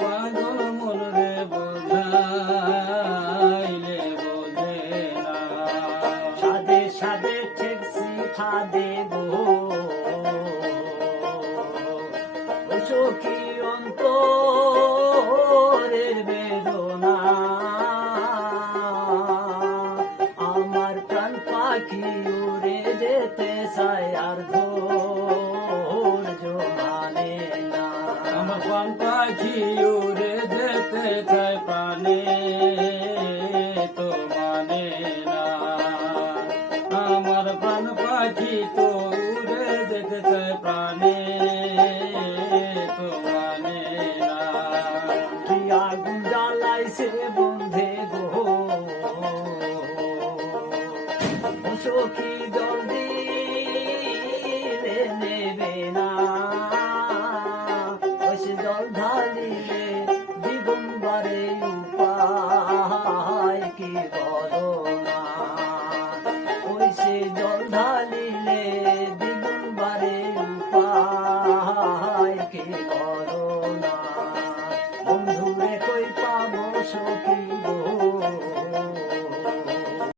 পাগল মন রে বোঝাইলে বোঝে না, সাদে সাদে ঠেকছি ফাঁদে গো চোখি অন্তরের বেদনা, আমার প্রাণ পাখি উড়ে যেতে চায় আর ধৈর্য মানে না। আমার প্রাণ পাখি উড়ে যেতে চায় প্রাণে তো মানে না, আমার প্রাণ পাখি তো উড়ে যেতে চায় প্রাণে তো মানে না। কি আগুন জ্বালাইছে বন্ধে গো চোখি জল দিলে নেবে না, সে জল ঢালিলে দ্বিগুণ বারে উপায় কি বলো না, ওই সে জল ঢালিলে দ্বিগুণ বারে উপায় কি বলো না। বন্ধুরে কই পাবো সখী